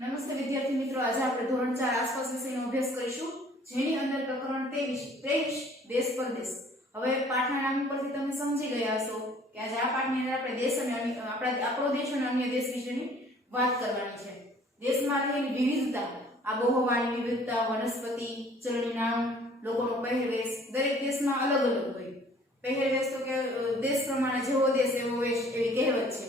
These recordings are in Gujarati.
નમસ્તે વિદ્યાર્થી મિત્રો, આજે આપણે ધોરણ 4 આસપાસ વિષયનો અભ્યાસ કરીશું, જેની અંદર પ્રકરણ 23 દેશ પરદેશ. હવે પાઠના નામ પરથી તમે સમજી ગયા હશો કે આજે આ પાઠની અંદર આપણે દેશ અને આપણો દેશ અને અન્ય દેશ વિશેની વાત કરવાની છે. દેશમાં રહેલી વિવિધતા, આબોહવાની વિવિધતા, વનસ્પતિ, ચલણી નાણું, લોકોનો પહેરવેશ દરેક દેશમાં અલગ અલગ હોય. પહેરવેશ તો કે દેશ પ્રમાણે જેવો દેશ એવો વેશ એવી કહેવત છે.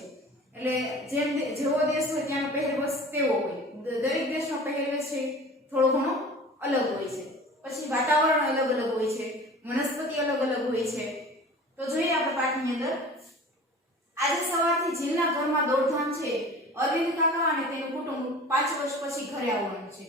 એટલે જેમ જેવો દેશ હોય ત્યાંનો પહેરવેશ તેવો હોય. દરેક દેશનો પહેરવેશ છે થોડો ઘણો અલગ હોય છે. પછી વાતાવરણ અલગ અલગ હોય છે, વનસ્પતિ અલગ અલગ હોય છે. તો જોઈએ આપણે પાઠની અંદર. આજે સવારથી જીલના ઘરમાં દોડધામ છે. અરવિંદ કાકા અને તેનું કુટુંબ 5 વર્ષ પછી ઘરે આવવાનું છે.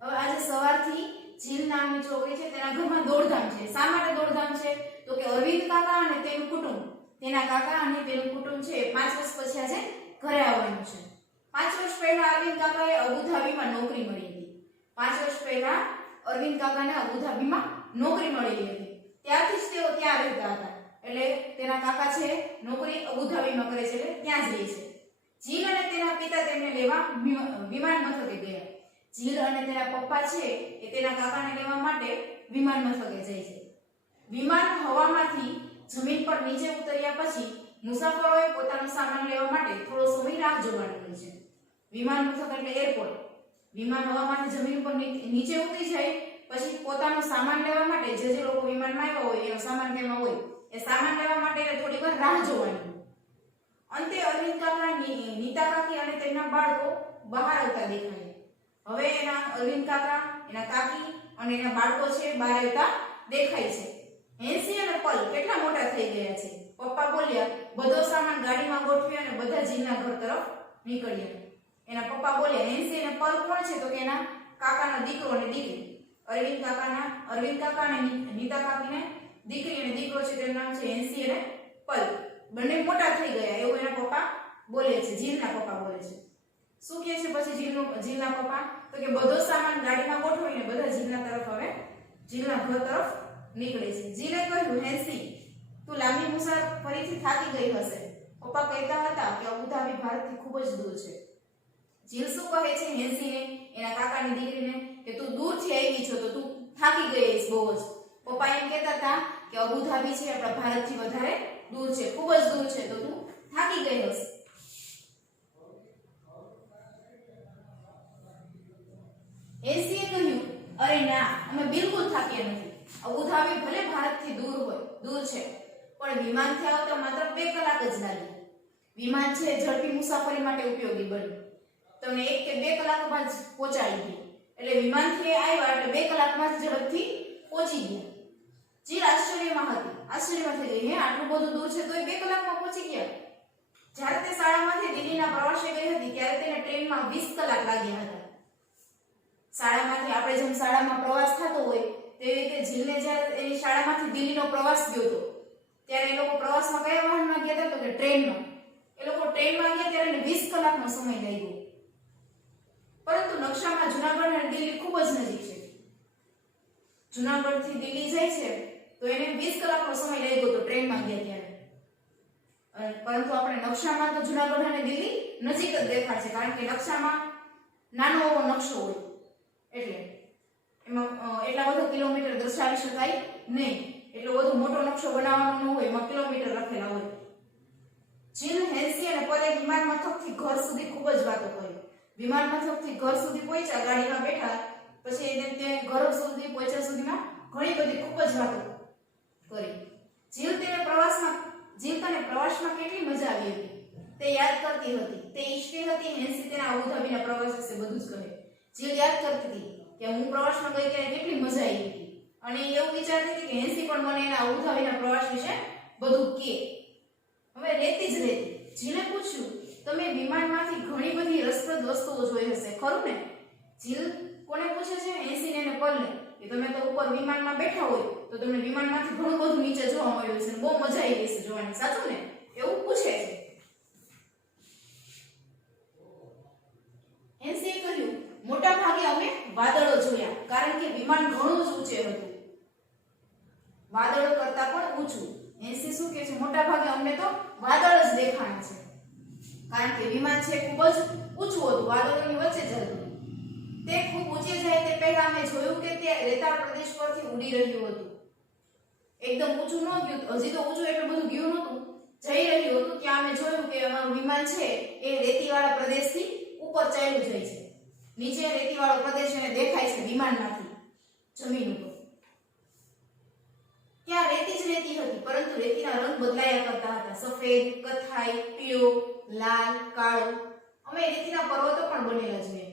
હવે આજે સવારથી જીલ નામની છોકરી છે તેના ઘરમાં દોડધામ છે. શા માટે દોડધામ છે? તો કે અરવિંદ કાકા અને તેનું કુટુંબ, તેના કાકા અને તેનું કુટુંબ છે 5 વર્ષ પછી આજે ઘરે આવવાનું છે. 5 વર્ષ પહેલા અરવિંદ કાકાએ અબુધાબીમાં નોકરી મળી હતી. 5 વર્ષ પહેલા અરવિંદ કાકાને અબુધાબીમાં નોકરી મળેલી હતી. ત્યારથી જ તેઓ ત્યાં રહેતા હતા. એટલે તેના કાકા છે નોકરી અબુધાબીમાં કરે છે, એટલે ત્યાં જ રહે છે. જીલ અને તેના પિતા તેમને લેવા વિમાન મથકે ગયા. જીલ અને તેના પપ્પા છે એ તેના કાકાને લેવા માટે વિમાન મથકે જાય છે. વિમાન હવામાંથી જમીન પર નીચે ઉતર્યા પછી મુસાફરોએ પોતાનો સામાન લેવા માટે થોડો સમય રાહ જોવાની હોય છે. વિમાન મથક એટલે એરપોર્ટ. વિમાન હવામાંથી જમીન પર નીચે ઉતરી જાય પછી પોતાનો સામાન લેવા માટે જે લોકો વિમાનમાં આવ્યા હોય એનો સામાન તેમાં હોય એ સામાન લેવા માટે થોડી વાર રાહ જોવાની. અંતે અરવિંદ કાકા, નીતા કાકી અને તેમના બાળકો બહાર આવતા દેખાય. હવે એના અરવિંદ કાકા, એના કાકી અને એના બાળકો છે બહાર આવતા દેખાય છે. હેન્સી અને પલ કેટલા મોટા થઈ ગયા છે. પપ્પા બોલ્યા, બધો સામાન ગાડીમાં ગોઠવી અને બધા જીલના ઘર તરફ નીકળ્યા. એના પપ્પા બોલ્યા, હેન્સી અને પલ કોણ છે? તો કે એના કાકાનો દીકરો અને દીકરી. અરવિંદ કાકા અને નીતા કાકીને દીકરી અને દીકરો છે તેનું નામ છે હેન્સી અને પલ. બંને મોટા થઈ ગયા એવું એના પપ્પા બોલે છે, જીલના પપ્પા બોલે છે. શું કહે છે પછી જીલના પપ્પા? તો કે બધો સામાન ગાડીમાં ગોઠવીને બધા જીલના તરફ હવે જીલના ઘર તરફ નીકળે છે. જીલે કહ્યું, હેન્સી તું લાંબી મુસાફરીથી થાકી ગઈ હશે. પપ્પા કહેતા હતા કે અબુધાબી ભારતથી ખૂબ જ દૂર છે. જીલ શું કહે છે હેન્સીને, એના કાકાની દીકરીને, કે તું દૂરથી આવી છો તો તું થાકી ગઈ છે બહુ જ. પપ્પા એમ કહેતા હતા કે અબુધાબી છે આપણા ભારતથી વધારે દૂર છે, ખૂબ જ દૂર છે, તો તું થાકી ગઈ હશે. હેન્સીએ કહ્યું, અરે ના, અમે બિલકુલ થાક્યા નથી. અબુધાબી ભલે ભારતથી દૂર છે, પણ વિમાનથી આવતા માત્ર 2 કલાક જ લાગે. વિમાન છે ઝડપી મુસાફરી માટે ઉપયોગી બન્યું. તમને 1 કે 2 કલાકમાં જ પહોંચાડી દે. એટલે વિમાનથી આવ્યા એટલે 2 કલાકમાં જ ઝડપથી પહોંચી ગયા. જીલ આશ્ચર્યમાં થઈ ગઈ, હે આટલું બધું દૂર છે તોય 2 કલાકમાં પહોંચી ગયા. જ્યારે તે શાળામાંથી દિલ્હીના પ્રવાસે ગઈ હતી ત્યારે તેને ટ્રેનમાં 20 કલાક લાગ્યા હતા. શાળામાંથી આપણે જેમ શાળામાં પ્રવાસ થતો હોય તેવી રીતે જીલને જ્યારે એની શાળામાંથી દિલ્હીનો પ્રવાસ ગયો હતો ત્યારે એ લોકો પ્રવાસમાં કયા વાહનમાં ગયા હતા? તો કે ટ્રેનમાં. એ લોકો ટ્રેનમાં ગયા ત્યારે 20 કલાકનો સમય લાગ્યો. પરંતુ નકશામાં જૂનાગઢ અને દિલ્હી ખૂબ જ નજીક છે. જૂનાગઢથી દિલ્હી જાય છે તો એને 20 કલાકનો સમય લાગ્યો હતો ટ્રેનમાં ગયા ત્યારે. પરંતુ આપણે નકશામાં તો જૂનાગઢ અને દિલ્હી નજીક જ દેખાય છે, કારણ કે નકશામાં નાનો એવો નકશો હોય એટલે એમાં એટલા બધા કિલોમીટર દર્શાવી શકાય નહીં. એટલો બધો મોટો નકશો બનાવવાનો ન હોય, એમાં કિલોમીટર લખેલા હોય. જીલ, હેન્સી અને પલે વિમાન મથકથી ઘર સુધી ખૂબ જ વાતો કરી. વિમાન મથકથી ઘર સુધી પહોંચ્યા, ગાડીમાં બેઠા પછી એને તે ઘર સુધી પહોંચ્યા સુધીમાં ઘણી બધી ખૂબ જ વાતો કરી. જીલ તને પ્રવાસમાં કેટલી મજા આવી હતી તે યાદ કરતી હતી. તે ઈચ્છતી હતી હેન્સી તેના અબુધાબીના પ્રવાસ વિશે બધું જ કહે. જીલ યાદ કરતી હતી કે હું પ્રવાસમાં ગઈ ત્યારે કેટલી મજા આવી હતી, અને એવું વિચારતી હતી કે હેન્સી પણ મને એના અબુધાબીના પ્રવાસ વિશે બધું કહે. હવે રહેતી જીલે પૂછ્યું, તમે વિમાનમાંથી ઘણી બધી રસપ્રદ વસ્તુઓ જોઈ હશે, ખરું ને? જીલ કોને પૂછે છે? હેન્સીને અને પલને, કે તમે તો ઉપર વિમાનમાં બેઠા હોય તો તમને વિમાનમાંથી ઘણું બધું નીચે જોવા મળ્યું છે, બહુ મજા આવી હશે જોવાની, સાચું ને? એવું પૂછે છે. હેન્સીએ કહ્યું, મોટા ભાગે અમે વાદળો જોયા, કારણ કે વિમાન ઘણું જ ઊંચે હતું, વાદળો કરતા પણ ઊંચું. હેન્સી શું કહે છે? મોટા ભાગે અમને તો વાદળ જ દેખાણા છે, કારણ કે વિમાન છે ખૂબ જ ઊંચું હતું, વાદળોની વચ્ચે જ હતું. તે ખૂબ ઊંચે જાય તે પહેલા અમે જોયું કે તે રેતાળ પ્રદેશ પરથી ઉડી રહ્યું હતું. એકદમ ઊંચું ન ગયું, હજી તો ઊંચું એટલું બધું ગયું નહોતું, જઈ રહ્યું હતું. ત્યાં અમે જોયું કે અમારું વિમાન છે એ રેતીવાળા પ્રદેશથી ઉપર ચાલ્યું જાય છે. નીચે રેતીવાળો પ્રદેશ એને દેખાય છે વિમાનમાંથી જમીન ઉપર. ત્યાં રેતી જ રેતી હતી, પરંતુ રેતીના રંગ બદલાયા કરતા હતા, સફેદ, કથ્થાઈ, પીળો, લાલ, કાળો. અમે રેતીના પર્વતો પણ બનેલા જોઈએ.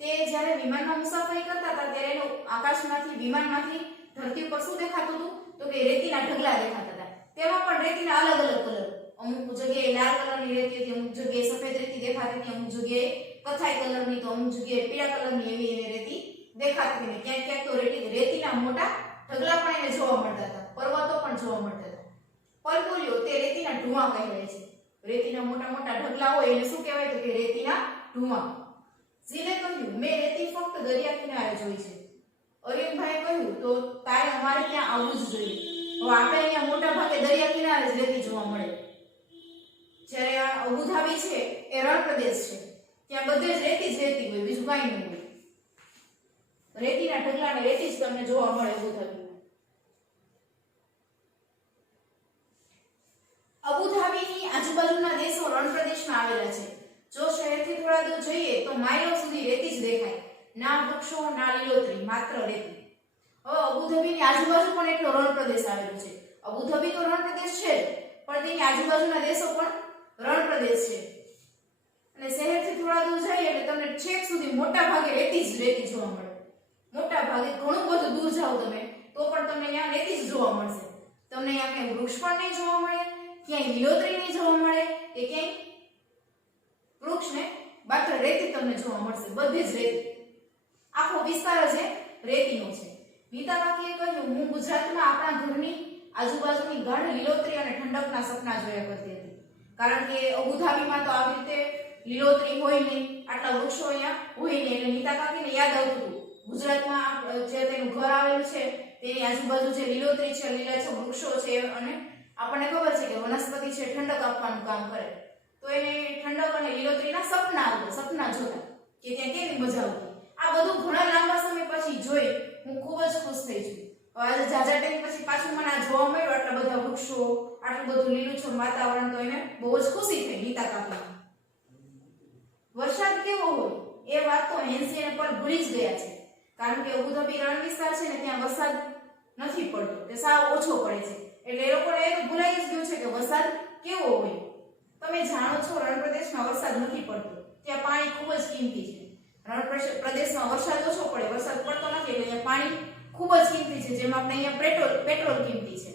તે જ્યારે વિમાનમાં મુસાફરી કરતા હતા ત્યારે એનું આકાશમાંથી વિમાનમાંથી ધરતી ઉપર શું દેખાતું હતું તો કે રેતીના ઢગલા દેખાતા હતા. તેમાં પણ રેતીના અલગ અલગ કલર, અમુક જગ્યાએ લાલ કલરની રેતી હતી, અમુક જગ્યાએ સફેદ રેતી દેખાતી હતી, અમુક જગ્યાએ કથ્થાઈ કલરની, તો અમુક જગ્યાએ પીળા કલરની એવી રેતી દેખાતી હતી. ક્યાંક ક્યાંક તો રેતીના મોટા ઢગલા પણ એને જોવા મળતા હતા, પર્વતો પણ જોવા મળતા હતા. પર્વતો તે રેતીના ઢુવા કહેવાય છે. રેતીના મોટા મોટા ઢગલા હોય એને શું કહેવાય તો કે રેતીના ઢુવા. ઝીલે કહ્યું, મેં રેતી ફક્ત દરિયા કિનારે જોઈ છે. અરવિંદભાઈએ કહ્યું, તો તારે અમારે ત્યાં આવવું જ જોઈએ. હવે આપણે અહીંયા મોટા ભાગે દરિયા કિનારે જ રેતી જોવા મળે. જ્યારે આ અબુધાબી છે એ રણ પ્રદેશ છે, ત્યાં બધે જ રેતી હોય, બીજું કાંઈ નહીં હોય. રેતીના ઢગલા ને રેતી જ તમને જોવા મળે અબુધાબીમાં. અબુધાબીની આજુબાજુના દેશો રણ પ્રદેશમાં આવેલા છે. જો શહેરથી થોડા દૂર જઈએ તો માઇલો સુધી રેતી જ દેખાય, ના વૃક્ષો ના લીલોતરી, માત્ર રેતી. હવે અબુધાબીની આજુબાજુ પણ એટલો રણ પ્રદેશ આવેલો છે. અબુધાબી તો રણ પ્રદેશ છે પણ તેની આજુબાજુના દેશો પણ રણ પ્રદેશ છે. અને શહેરથી થોડા દૂર જઈએ એટલે તમને છેક સુધી મોટા ભાગે રેતી જ રેતી જોવા મળે. મોટા ભાગે ઘણું બધું દૂર જાઓ તમે તો પણ તમને અહીંયા રેતી જ જોવા મળશે. તમને અહીંયા ક્યાંય વૃક્ષ પણ નહીં જોવા મળે, ક્યાંય લીલોતરી નહીં જોવા મળે કે ક્યાંય વૃક્ષ ને માત્ર રેતી તમને જોવા મળશે. બધે જ રેતી, આખો વિસ્તાર જ રેતીનો છે. નીતા કાકીએ કહ્યું, હું ગુજરાતમાં આપણા ઘરની આજુબાજુની ગાઢ લીલોતરી અને ઠંડકના સપના જોયા કરતી હતી. કારણ કે અબુધાબીમાં તો આવી રીતે લીલોતરી હોય નહીં, આટલા વૃક્ષો અહીંયા હોય નહીં. એટલે નીતા કાકીને યાદ આવતું હતું ગુજરાતમાં જે તેનું ઘર આવેલું છે તેની આજુબાજુ જે લીલોતરી છે, લીલાછમ વૃક્ષો છે, અને આપણને ખબર છે કે વનસ્પતિ છે ઠંડક આપવાનું કામ કરે, તો એને ઠંડક અને લીલોતરીના સપના આવતા, સપના જોતા કે ત્યાં કેવી મજા આવતી. આ બધું ઘણા લાંબા સમય પછી જોઈ હું ખૂબ જ ખુશ થઈ છું. આજે જાજા ટાઈમ પછી પાછું મને આ જોવા મળ્યું, આટલા બધા વૃક્ષો, આટલું બધું લીલુંછમ વાતાવરણ, તો એને બહુ જ ખુશી થઈ નીતા કાકી. વરસાદ કેવો હોય એ વાત તો હેન્સી અને પર ભૂલી જ ગયા છે. કારણ કે અબુધાબી રણ વિસ્તાર છે ને ત્યાં વરસાદ નથી પડતો, તે સાવ ઓછો પડે છે. એટલે એ લોકોને એ ભૂલાઈ જ ગયું છે કે વરસાદ કેવો હોય. તમે જાણો છો રણ પ્રદેશમાં વરસાદ નથી પડતો, ત્યાં પાણી ખૂબ જ કિંમતી છે. રણ પ્રદેશમાં વરસાદ ઓછો પડે, વરસાદ પડતો નથી, એટલે અહીંયા પાણી ખૂબ જ કિંમતી છે. જેમ આપણે અહીંયા પેટ્રોલ કિંમતી છે.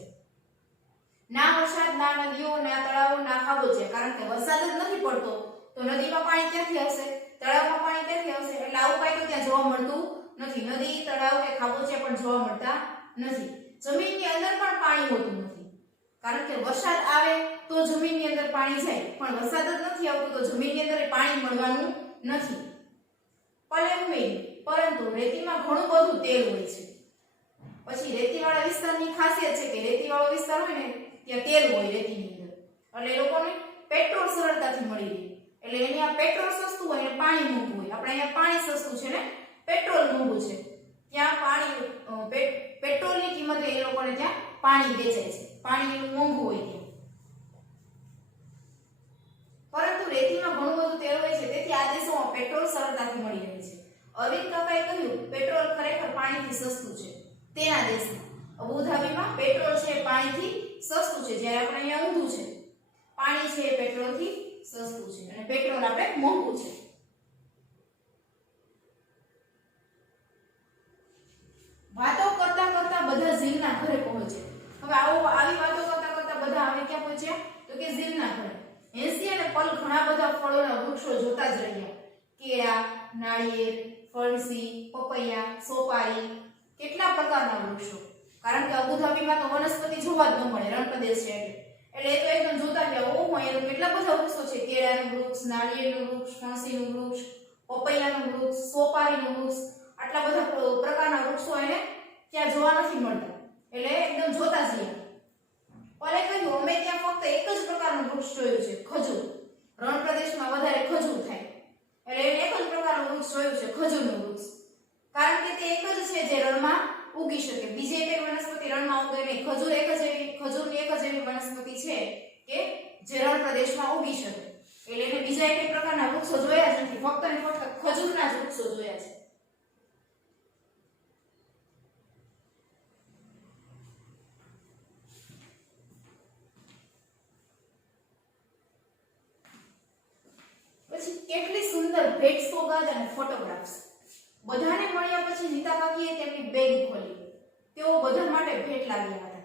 ના વરસાદ, ના નદીઓ, ના તળાવો, ના ખાબોચિયા. કારણ કે વરસાદ જ નથી પડતો તો નદીમાં પાણી ક્યાંથી આવશે, તળાવમાં પાણી ક્યાંથી આવશે? એટલે આવું કાંઈ તો ત્યાં જોવા મળતું નથી. નદી, તળાવ કે ખાબોચિયા પણ જોવા મળતા નથી. જમીનની અંદર પણ પાણી હોતું નથી. કારણ કે વરસાદ આવે તો જમીનની અંદર પાણી જાય, પણ વરસાદ જ નથી આવતો તો જમીનની અંદર પાણી મળવાનું નથી. પલે ઉમેર્યું, પરંતુ રેતીમાં ઘણું બધું તેલ હોય છે. પછી રેતીવાળા વિસ્તારની ખાસિયત છે કે રેતીવાળો વિસ્તાર હોય ને ત્યાં તેલ હોય રેતીની અંદર, એટલે એ લોકોને પેટ્રોલ સરળતાથી મળી રહે. એટલે એની આ પેટ્રોલ સસ્તું હોય અને પાણી મોંઘું હોય. આપણે અહીંયા પાણી સસ્તું છે ને પેટ્રોલ મોંઘું છે. ત્યાં પાણી પેટ્રોલની કિંમતે એ લોકોને ત્યાં પાણી વેચાય છે. પાણી એનું મોંઘું હોય ત્યાં. પરંતુ રેતીમાં ઘણું બધું તેલ હોય છે, તેથી આ દેશોમાં પેટ્રોલ સરળતાથી મળી રહે છે. અરવિંદ કાકાએ કહ્યું, પેટ્રોલ ખરેખર પાણીથી સસ્તું છે તેના દેશમાં. અબુધાબીમાં પેટ્રોલ છે પાણીથી સસ્તું છે, જ્યારે આપણે અહીંયા ઊંધું છે. પાણી છે પેટ્રોલથી સસ્તું છે અને પેટ્રોલ આપણે મોંઘું છે. વાતો કરતા કરતા બધા ઝીલના ઘરે પહોંચે. હવે આવી વાતો કરતા કરતા બધા હવે ક્યાં પહોંચ્યા તો કે ઝીલના ઘરે. હેન્સી અને પલ ઘણા બધા ફળોના વૃક્ષો જોતા જ રહ્યા. કેળા, નાળિયેર, ફણસી, પપૈયા, સોપારી, કેટલા પ્રકારના વૃક્ષો. કારણ કે અબુધાબીમાં તો વનસ્પતિ જોવા જ ન મળે, રણ પ્રદેશ છે એટલે એ તો એકદમ જોતા ગયા. ઓહો, અહીંયા કેટલા બધા વૃક્ષો છે. કેળાનું વૃક્ષ, નાળિયેરનું વૃક્ષ, ફણસીનું વૃક્ષ, પપૈયાનું વૃક્ષ, સોપારીનું વૃક્ષ, આટલા બધા પ્રકારના વૃક્ષો એને ત્યાં જોવા નથી મળતા. એટલે એકદમ જોતા જ ગયા. પલે કહ્યું, અમે ત્યાં ફક્ત એક જ પ્રકારનું વૃક્ષ જોયું છે, ખજૂર. રણ પ્રદેશમાં વધારે ખજૂર થાય, એટલે એને એક જ પ્રકારનું વૃક્ષ જોયું છે, ખજૂરનું વૃક્ષ, કારણ કે તે એક જ છે જે રણમાં ઉગી શકે. બીજી એક વનસ્પતિ રણમાં ઉગે નહીં. ખજૂર એક જ એવી, ખજૂરની એક જ એવી વનસ્પતિ છે કે જે રણ પ્રદેશમાં ઉગી શકે, એટલે એને બીજા એક પ્રકારના વૃક્ષો જોયા જ નથી, ફક્ત ને ફક્ત ખજૂરના જ વૃક્ષો જોયા છે. પછી કેટલી સુંદર ભેટ સોગાદ અને ફોટોગ્રાફ્સ. બધાને મળ્યા પછી નીતા કાકીએ તેમની બેગ ખોલી. તેઓ બધા માટે ભેટ લાવ્યા હતા.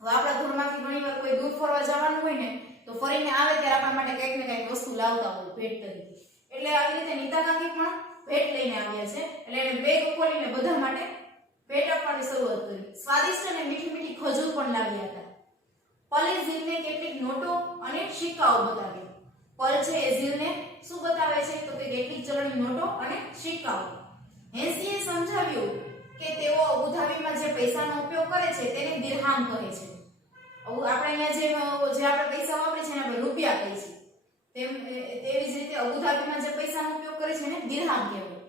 હવે આપણા ઘરમાંથી ઘણીવાર કોઈ દૂર ફરવા જવાનું હોય ને તો ફરીને આવે ત્યારે આપણા માટે કંઈક ને કંઈક વસ્તુ લાવતા હોય ભેટ તરીકે. એટલે આવી રીતે નીતા કાકી પણ ભેટ લઈને આવ્યા છે. એટલે એને બેગ ખોલીને બધા માટે ભેટ આપવાની શરૂઆત કરી. સ્વાદિષ્ટ અને મીઠી મીઠી ખજૂર પણ લાવ્યા હતા. પલે ઝીલને કેટલીક નોટો અને સિક્કાઓ બતાવ્યા. પલ છે એ ઝીલને શું બતાવે છે તો કે કેટલીક ચલણી નોટો અને સિક્કાઓ. હેન્સીએ સમજાવ્યું કે તેઓ અબુધાબીમાં જે પૈસાનો ઉપયોગ કરે છે તેને દિરહામ કહે છે. આપણે અહીંયા જે આપણે પૈસા વાપરીએ છીએ એને આપણે રૂપિયા કહીએ છીએ, તેવી જ રીતે અબુધાબીમાં જે પૈસાનો ઉપયોગ કરે છે એને દિરહામ કહેવાય.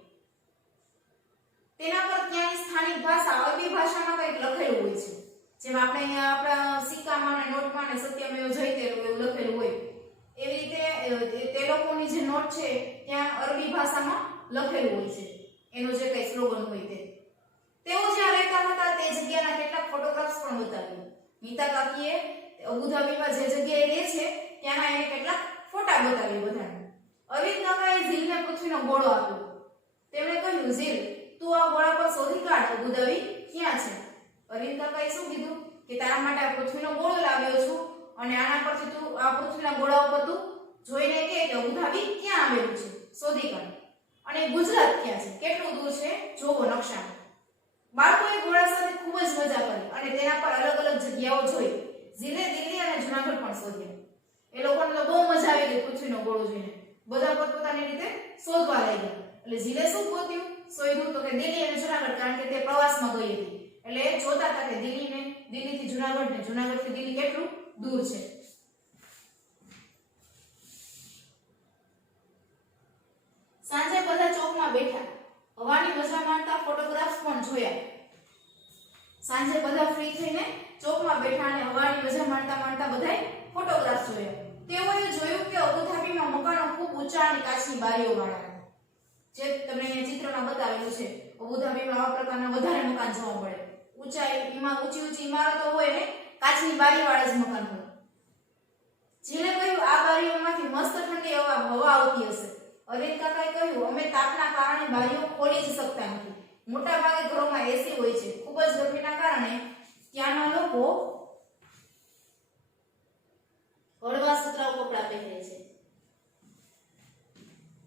તેના પર ત્યાંની સ્થાનિક ભાષા અરબી ભાષામાં કંઈક લખેલું હોય છે, જેમ આપણે અહીંયા આપણા સિક્કામાં અને નોટમાં ને સત્યમેવ જયતે એવું લખેલું હોય, એવી રીતે તે લોકોની જે નોટ છે ત્યાં અરબી ભાષામાં લખેલું હોય છે એનો જે કઈ સ્લોગન હોય તે. તેઓ જ્યાં રહેતા હતા તે જગ્યાના કેટલાક ફોટોગ્રાફ્સ પણ બતાવ્યા. નીતા કાકીએ અબુધાબીમાં જે જગ્યાએ રહે છે ત્યાંના એને કેટલાક ફોટા બતાવ્યા બધાને. અરવિંદ કાકાએ ઝીલને પૃથ્વીનો ગોળો આપ્યો. તેમણે કહ્યું, ઝીલ તું આ ગોળા પર શોધી કાઢ અબુધાબી ક્યાં છે. અરવિંદ કાકાએ શું કીધું કે તારા માટે આ પૃથ્વીનો ગોળો લાવ્યો છું અને આના પરથી તું આ પૃથ્વીના ગોળા ઉપર તું જોઈને કે અબુધાબી ક્યાં આવેલું છે શોધી કાઢ. અને ગુજરાત ક્યાં છે, કેટલું દૂર છે જોવો નકશામાં. બાળકોએ ઘોડા સાથે ખૂબ જ મજા કરી અને તેના પર અલગ અલગ જગ્યાઓ જોઈ. ઝીલે દિલ્હી અને જુનાગઢ પણ શોધ્યા. એ લોકોને તો બહુ મજા આવી ગઈ પૃથ્વીનો ગોળો જોઈને. બધા પોતપોતાની રીતે શોધવા લાગ્યા. એટલે ઝીલે શું શોધ્યું તો કે દિલ્હી અને જુનાગઢ, કારણ કે તે પ્રવાસમાં ગઈ હતી. એટલે જોતા હતા કે દિલ્હીથી જુનાગઢ ને જુનાગઢથી દિલ્હી કેટલું દૂર છે. સાંજે બધા ચોકમાં બેઠા, હવાની મજા માણતા ફોટોગ્રાફ્સ પણ જોયા. સાંજે બધા ફ્રી થઈને ચોકમાં બેઠા અને હવાની મજા માણતા બધાય ફોટોગ્રાફ્સ જોયા. તેઓએ જોયું કે અબુધાબીમાં મકાનો ખૂબ ઊંચા અને કાચની બારીઓ વાળા હતા. જે તમને અહીંયા ચિત્રમાં બતાવેલું છે, અબુધાબીમાં આવા પ્રકારના વધારે મકાન જોવા મળે. ઊંચી ઇમારતો હોય ને કાચની બારી વાળા જ મકાન હોય. જીલે કહ્યું, આ બારીઓમાંથી મસ્ત ઠંડી હવા આવતી હશે. અરવિંદ કાકાએ કહ્યું, અમે તાપના કારણે બારીઓ ખોલી જ શકતા નથી. મોટા ભાગે ઘરોમાં એસી હોય છે. ખૂબ જ ગરમીના કારણે ત્યાંના લોકો હળવા સુતરાઉ કપડાં પહેરે છે.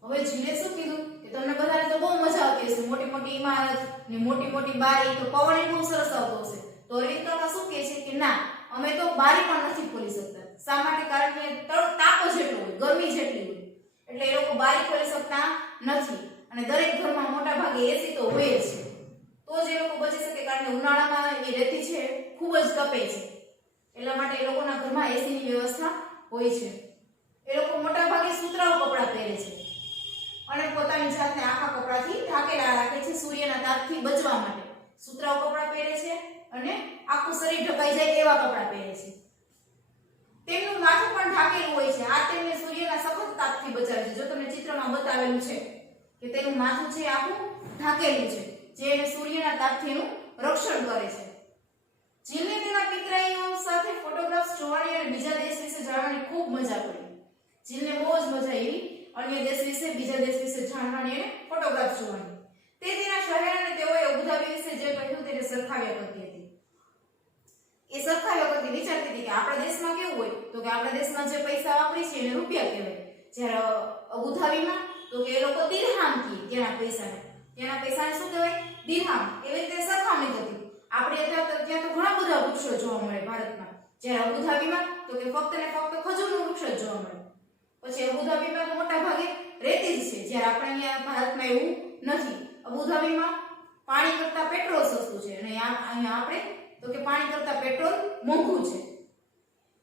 હવે જીલે શું કીધું કે તમને બધાને તો બહુ મજા આવતી હશે, મોટી મોટી ઇમારત ને મોટી મોટી બારી, તો પવન બહુ સરસ આવતો હશે. તો અરવિંદ કાકા શું કહે છે કે ના, અમે તો બારી પણ નથી ખોલી શકતા. શા માટે? કારણ કે તાપ જ એટલો હોય, ગરમી જેટલી હોય, એટલે એ લોકો બારી ખોલી શકતા નથી. અને દરેક ઘરમાં મોટા ભાગે એસી તો હોય જ છે, તો જ એ લોકો બચી શકે. કારણ કે ઉનાળામાં એ રેતી છે ખૂબ જ તપે છે, એટલા માટે એ લોકોના ઘરમાં એસીની વ્યવસ્થા હોય છે. એ લોકો મોટા ભાગે સુતરાઉ કપડાં પહેરે છે અને પોતાની જાતને આખા કપડાથી ઢાંકેલા રાખે છે સૂર્યના તાપથી બચવા માટે. સુતરાઉ કપડાં પહેરે છે અને આખું શરીર ઢકાઈ જાય એવા કપડાં પહેરે છે. તેમનું માથું પણ ઢાંકેલું હોય છે. આ તેમને સૂર્યના સખત તાપથી બચાવે છે. જો તમને ચિત્રમાં બતાવેલું છે કે તેનું માથું છે આખું ઢાંકેલું છે, જે એને સૂર્યના તાપથી એનું રક્ષણ કરે છે. જીલને તેના પિતરાઈઓ સાથે ફોટોગ્રાફ્સ જોવાની અને બીજા દેશ વિશે જાણવાની ખૂબ મજા પડી. જીલને બહુ જ મજા આવી અન્ય દેશ વિશે, બીજા દેશ વિશે જાણવાની અને ફોટોગ્રાફ્સ જોવાની. તે તેના શહેર અને તેઓએ અબુધાબી વિશે જે કહ્યું તેને સરખાવ્યા કરતી હતી. એ સરખાવ્યા કરતી વિચારતી હતી કે આપણા દેશમાં કેવું હોય તો કે આપણા દેશમાં જે પૈસા વાપરી છે એને રૂપિયા કહેવાય, જ્યારે અબુધાબીમાં તો કે એ લોકો દિરહામ કહે ત્યાંના પૈસાને શું કહેવાય? દિરહામ. એવી રીતે સરખામણી થતી. આપણે ત્યાં તો ઘણા બધા વૃક્ષો જોવા મળે ભારતમાં, જ્યારે અબુધાબીમાં તો કે ફક્ત ને ફક્ત ખજૂરનું વૃક્ષ જ જોવા મળે. પછી અબુધાબીમાં તો મોટા ભાગે રેતી જ છે, જ્યારે આપણે અહીંયા ભારતમાં એવું નથી. અબુધાબીમાં પાણી કરતા પેટ્રોલ સસ્તું છે અને અહીંયા આપણે તો કે પાણી કરતા પેટ્રોલ મોંઘું છે.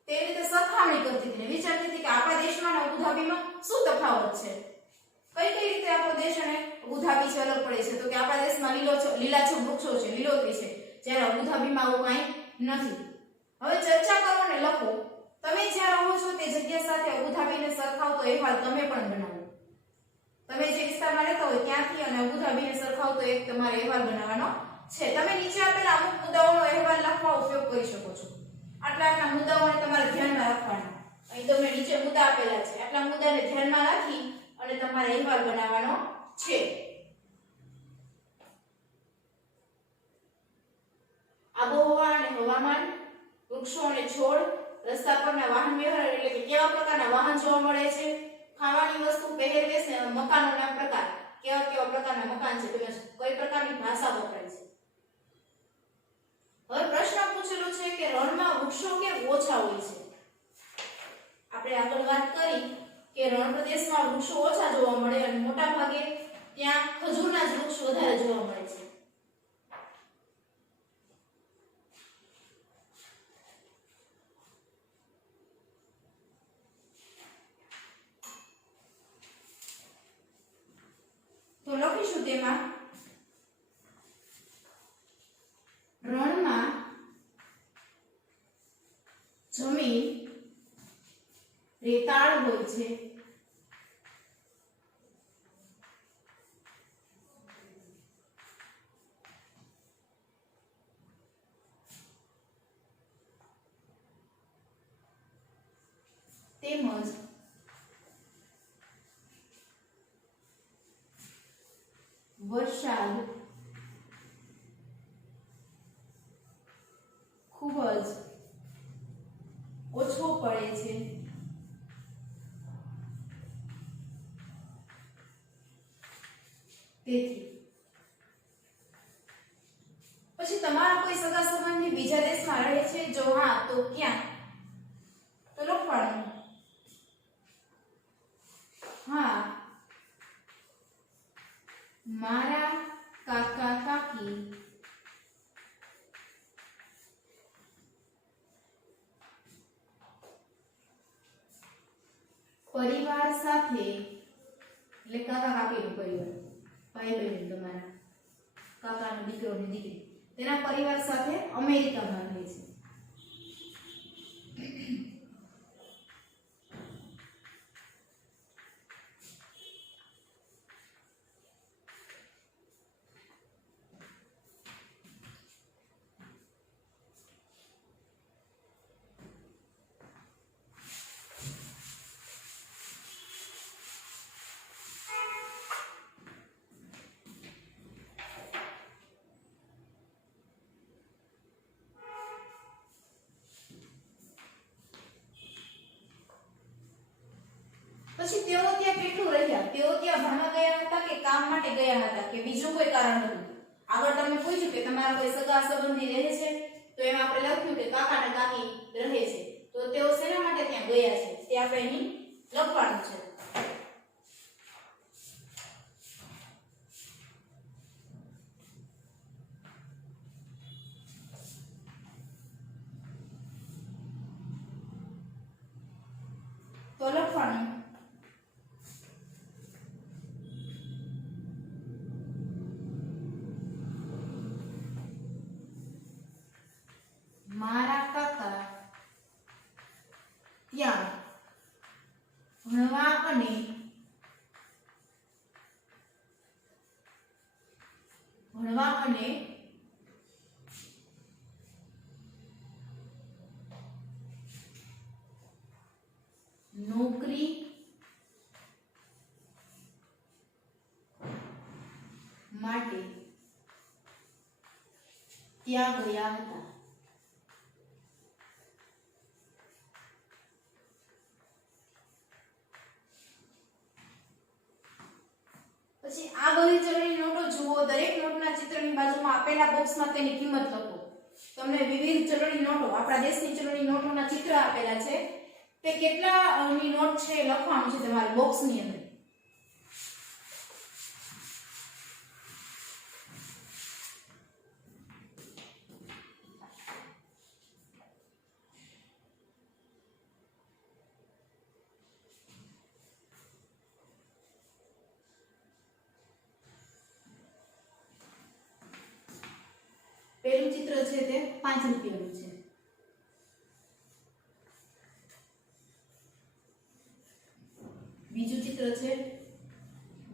તે રીતે સરખામણી કરતી હતી ને વિચારતી હતી કે આપણા દેશમાં અને અબુધાબીમાં શું તફાવત છે, કઈ કઈ રીતે આપણો દેશ અને અબુધાબી છે અલગ પડે છે. તો કે આપણા દેશમાં લીલાછમ વૃક્ષો છે, લીલોતરી છે, જ્યારે અબુધાબીમાં આવું કાંઈ નથી. હવે ચર્ચા કરો અને લખો. તમે જ્યાં રહો છો તે જગ્યા સાથે અબુધાબીને સરખાવતો અહેવાલ તમે પણ બનાવો. તમે જે વિસ્તારમાં રહેતા હોય ત્યાંથી અને અબુધાબીને સરખાવતો એક તમારે અહેવાલ બનાવવાનો છે. તમે નીચે આપેલા અમુક મુદ્દાઓનો અહેવાલ લખવા ઉપયોગ કરી શકો છો. આટલા મુદ્દાઓને તમારે ધ્યાનમાં રાખવાના. અહીં તમને નીચે મુદ્દા આપેલા છે. આટલા મુદ્દાને ધ્યાનમાં રાખી અને તમારે અહેવાલ બનાવવાનો છે. આબોહવા અને હવામાન, વૃક્ષો અને છોડ, રસ્તા પરના વાહન વ્યવહાર એટલે કે કેવા પ્રકારના વાહન જોવા મળે છે, ખાવાની વસ્તુ, પહેરવેશ અને મકાનોના પ્રકાર, કેવા કેવા પ્રકારના મકાન છે, કઈ પ્રકારની ભાષા વપરાય છે. હવે પ્રશ્ન પૂછેલો છે કે રણમાં વૃક્ષો કેમ ઓછા હોય છે. આપણે આગળ વાત કરી કે રણ પ્રદેશમાં વૃક્ષો ઓછા જોવા મળે અને મોટા ભાગે ત્યાં ખજૂરના જ વૃક્ષ વધારે જોવા મળે છે. તો લખીશું તેમાં રણમાં જમીન રેતાળ હોય છે, તેમજ વરસાદ ખૂબ જ ઓછો પડે છે. તેથી પછી તમારા કોઈ સગા સંબંધી બીજા દેશમાં રહે છે, જો હા તો ક્યાં? તો લખવાનું હા મારા કાકા કાકી પરિવાર સાથે, એટલે કાકા કાકીનો પરિવાર, ભાઈ બહેન તમારા કાકાનો દીકરો ને દીકરી, તેના પરિવાર સાથે અમેરિકામાં રહે છે. પછી તેઓ ત્યાં કેટલું રહ્યા? તેઓ ત્યાં ભણવા ગયા હતા કે કામ માટે ગયા હતા કે બીજું કોઈ કારણ હતું? આગળ તમને પૂછ્યું કે તમારા કોઈ સગા સંબંધી રહે છે, તો એમાં આપણે લખ્યું કે કાકા અને કાકી રહે છે. તો તેઓ શેના માટે ત્યાં ગયા છે તે આપણે અહીં લખવાનું છે. તો લખવાનું મારા કાકા ત્યાં ભણવા અને નોકરી માટે ત્યાં ગયા હતા. પછી આ બધી ચલણી નોટો જુઓ. દરેક નોટના ચિત્રની બાજુમાં આપેલા બોક્સમાં તેની કિંમત લખો. તમને વિવિધ ચલણી નોટો, આપણા દેશની ચલણી નોટોના ચિત્ર આપેલા છે, તે કેટલા ની નોટ છે એ લખવાનું છે તમારે બોક્સની અંદર. પહેલું ચિત્ર છે તે 5 રૂપિયાનું છે. બીજું ચિત્ર છે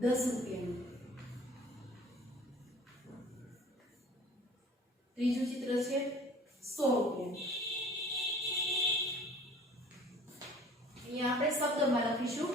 10 રૂપિયાનું. ત્રીજું ચિત્ર છે 100 રૂપિયાનું. અહીંયા આપણે શબ્દમાં લખીશું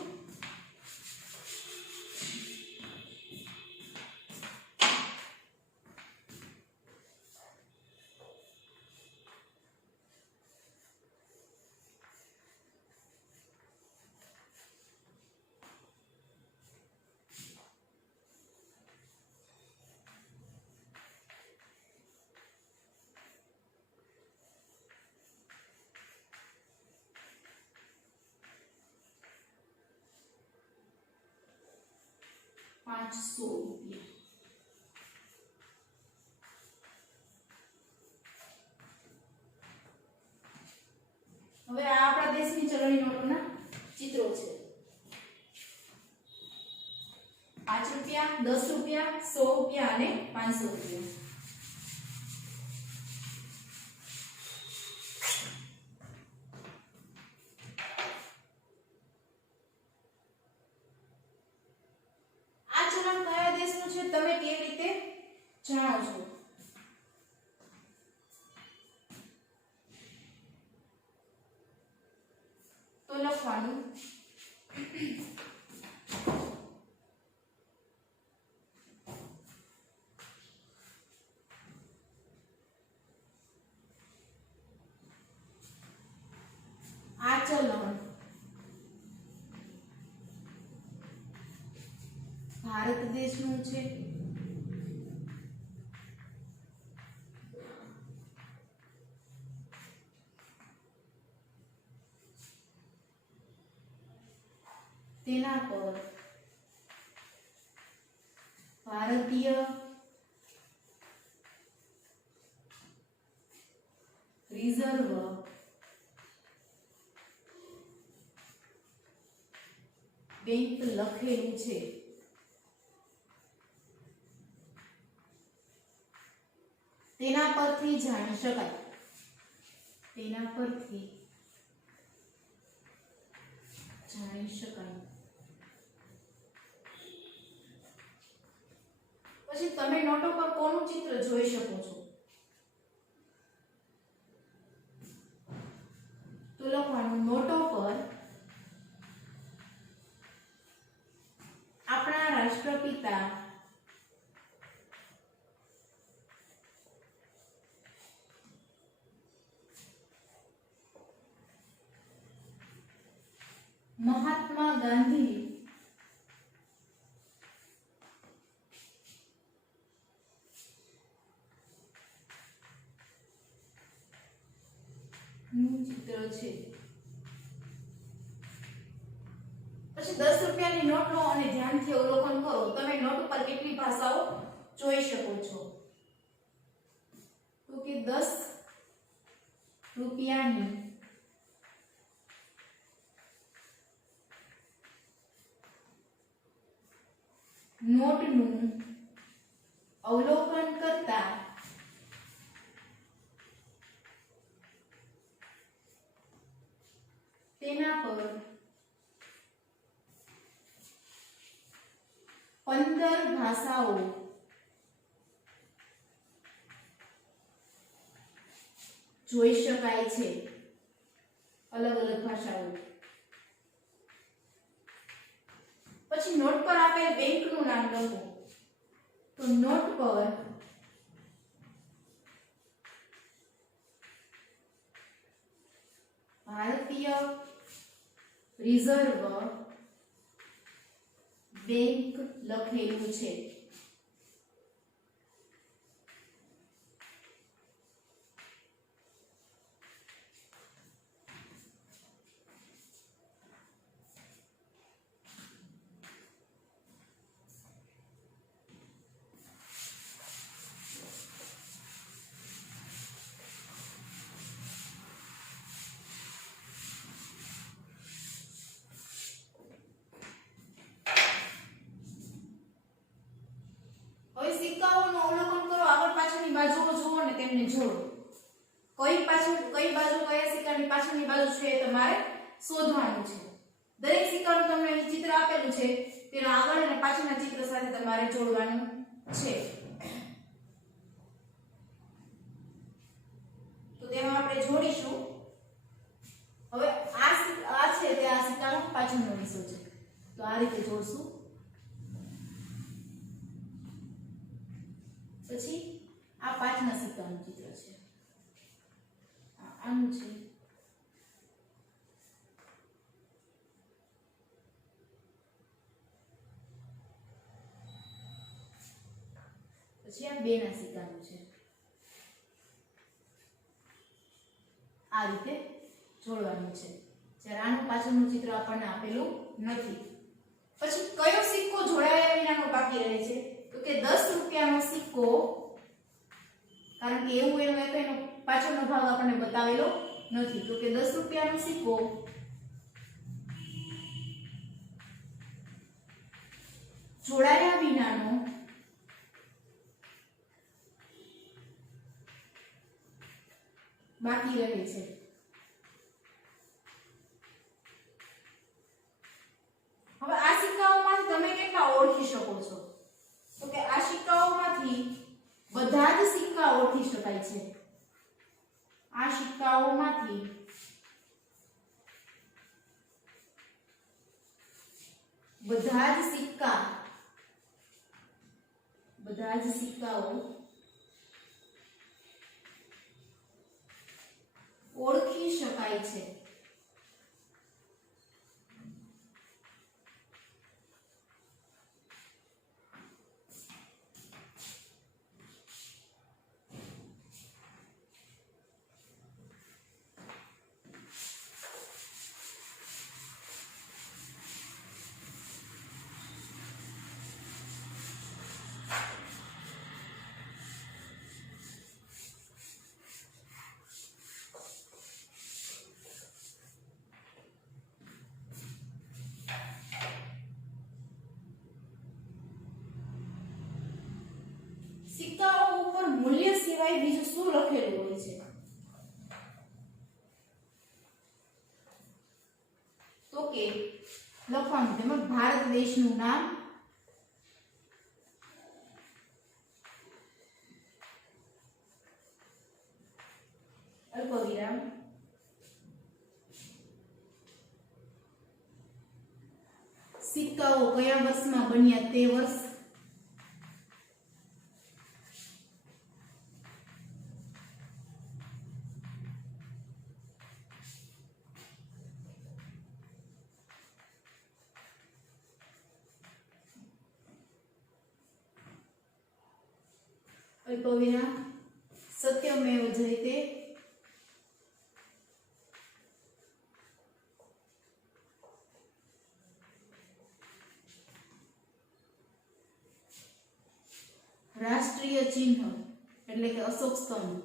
500 રૂપિયા. હવે આ આપણા દેશની ચલણી નોટોના ચિત્રો છે. 5 રૂપિયા, 10 રૂપિયા, 100 રૂપિયા અને 500 રૂપિયા. આ ચલણ કયા દેશનું છે તમે કેવી રીતે જાણો છો? તો લખવાનું આ ચલણ ભારત દેશનું છે. તેના પર ભારતીય રિઝર્વ બેંક લખેલું છે. તેના પરથી જાણી શકાય. તેના પરથી જાણી શકાય. પછી તમે નોટો પર કોનું ચિત્ર જોઈ શકો છો? તો લખવાનું નોટો પર આપણા રાષ્ટ્રપિતા મહાત્મા ગાંધી નું ચિત્ર છે. પછી 10 રૂપિયાની નોટનો અને ધ્યાનથી અવલોકન કરો. તમે નોટ ઉપર કેટલી ભાષાઓ જોઈ શકો છો? તો કે 10 રૂપિયાની નોટનું અવલોકન કરતા તેના પર 15 ભાષાઓ જોઈ શકાય છે. અલગ અલગ ભાષાઓ. પછી નોટ પર આપેલ બેંકનું નામ લખો. તો નોટ પર ભારતીય રિઝર્વ બેંક લખેલું છે. સિક્કાઓનું અવલોકન કરો. આગળ પાછળની બાજુઓ જુઓ ને તેમને જોડો. કઈ બાજુ કયા સિક્કાની પાછળની બાજુ છે એ તમારે શોધવાનું છે. દરેક સિક્કાનું તમને અહીં ચિત્ર આપેલું છે, તેના આગળ અને પાછળના ચિત્ર સાથે તમારે જોડવાનું છે. તો તેમાં આપણે જોડીશું. હવે આ છે તે આ સિક્કાનો પાછળનો હિસ્સો છે, તો આ રીતે જોડશું. પછી આ પાછળના સિક્કાનું ચિત્ર છે, આનું છે. પછી આ બેના સિક્કાનું છે. આ રીતે જોડવાનું છે. જ્યારે આનું પાછળનું ચિત્ર આપણને આપેલું નથી. પછી કયો સિક્કો જોડાયા વિનાનો બાકી રહે છે? તો કે 10 રૂપિયાનો સિક્કો, કારણ કે એવું એનો પાછળનો ભાગ આપણને બતાવેલો નથી. તો કે 10 રૂપિયાનો સિક્કો જોડાયા વિનાનો બાકી રહે છે. હવે આ સિક્કાઓમાંથી તમે કેટલા ઓળખી શકો છો? તો કે આ સિક્કાઓમાંથી બધા જ સિક્કા ઓળખી શકાય છે. આ સિક્કાઓમાંથી બધા જ સિક્કાઓ ઓળખી શકાય છે. સિક્કાઓ ઉપર મૂલ્ય સિવાય બીજું શું લખેલું હોય છે? તો કે લખવાનું તેમાં ભારત દેશનું નામ, અલ્પવિરામ, સિક્કાઓ કયા વર્ષમાં બન્યા તે વર્ષ, અલ્પવિરામ, સત્યમેવ જયતે, રાષ્ટ્રીય ચિહ્ન એટલે કે અશોક સ્તંભ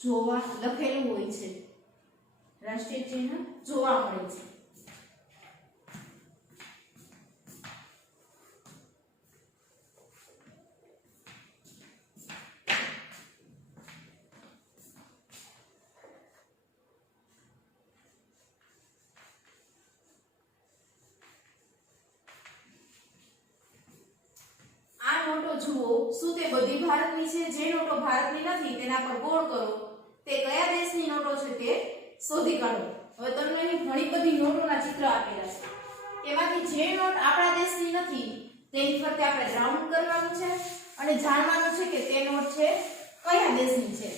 જોવા લખેલું હોય છે. રાષ્ટ્રીય ચિહ્ન જોવા મળે છે. જુઓ, શું તે બધી ભારતની છે? જે નોટો ભારતની નથી તેના પર ગોળ કરો. તે કયા દેશની નોટો છે તે શોધી કાઢો. હવે તમને અહીં ઘણી બધી નોટોના ચિત્ર આપેલા છે. તેમાંથી જે નોટ આપણા દેશની નથી તેની ફરતે આપણે રાઉન્ડ કરવાનું છે અને જાણવાનું છે કે તે નોટ છે કયા દેશની છે.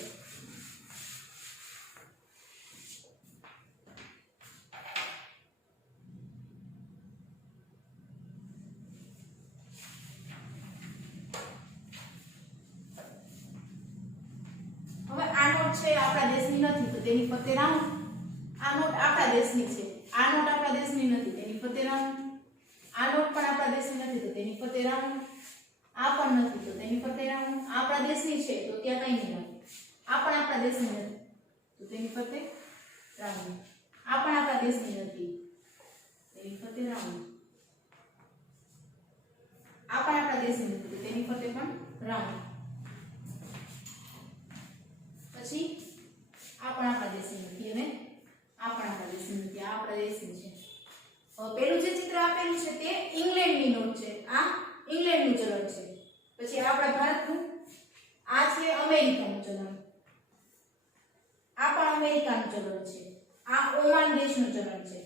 છે આપણા દેશની નથી તો તેની ફરતે રાઉન્ડ. આ નોટ આપણા દેશની છે, આ નોટ આપણા દેશની નથી તેની ફરતે રાઉન્ડ. આ નોટ પણ આપણા દેશની નથી તો તેની ફરતે રાઉન્ડ. આ પણ નથી તો તેની ફરતે રાઉન્ડ. આપણા દેશની છે તો ત્યાં કંઈ નહીં રાઉન્ડ. આ પણ આપણા દેશની નથી તો તેની ફરતે રાઉન્ડ. આ પણ આપણા દેશની નથી તેની ફરતે રાઉન્ડ. આ પણ આપણા દેશની નથી તો તેની રાઉન્ડ. પછી આ પણ આપણા દેશી નથી અને આ પણ આપણા દેશી નથી. આ આપણા દેશી છે. હવે પેલું જે ચિત્ર આપેલું છે તે ઇંગ્લેન્ડની નોટ છે. આ ઇંગ્લેન્ડનું ચલણ છે. પછી આપણા ભારતનું આ છે અમેરિકાનું ચલણ. આ પણ અમેરિકાનું ચલણ છે. આ ઓમાન દેશનું ચલણ છે.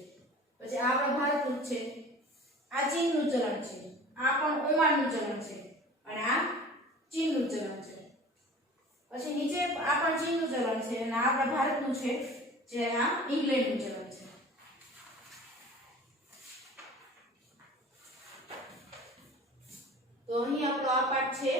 પછી આ આપણા ભારતનું છે. આ ચીનનું ચલણ છે. આ પણ ઓમાનનું ચલણ છે અને આ ચીનનું ચલણ છે. પછી નીચે આ પણ ચીનનું ચલણ છે અને આ આપણા ભારતનું છે જે આ ઇંગ્લેન્ડનું ચલણ છે. તો અહીં આપણો આ પાઠ છે